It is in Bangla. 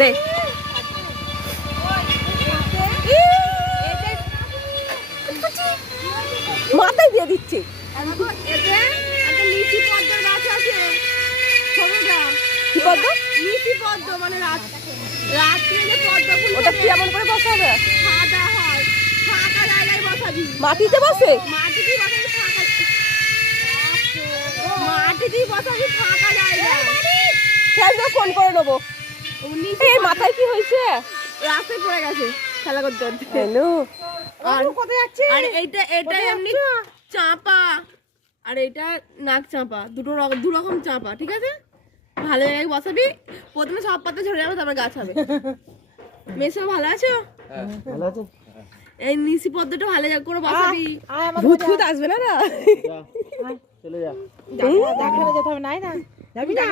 দে মাথায় দিয়ে দিচ্ছে। কি পদ্ম? লিচি পদ্ম মানে রাত্রে পদ্ম ফুল ওটা কি এমন করে বসাবে? সাদা হয়, ফাঁকা জায়গায় বসাবি। মাটিতে বসে? মাটিতেই বসাবি, ফাঁকা মাটিতেই বসাবি, ফাঁকা জায়গায়। খেলবে ফোন করে নেবো। এই মাথায় কি হয়েছে? রাস্তায় পড়ে গেছে খেলা করতে করতে। হ্যালো, আর কোথায় যাচ্ছে? আর এটা এমনি চাপা, আর এটা নাক চাপা, দু রকম চাপা, ঠিক আছে? ভালো জায়গায় বসাবি, প্রথমে সব পাতা ঝরে যাবে, তারপর গাছ হবে। মেয়ে সব ভালো আছো? ভালো আছে? এই নিশি পদ্মটা ভালো জায়গা করে বসাবি। ভূত ভূত আসবে না না? চলে যা। দেখানো যেতে হবে, নাই না যাবি না?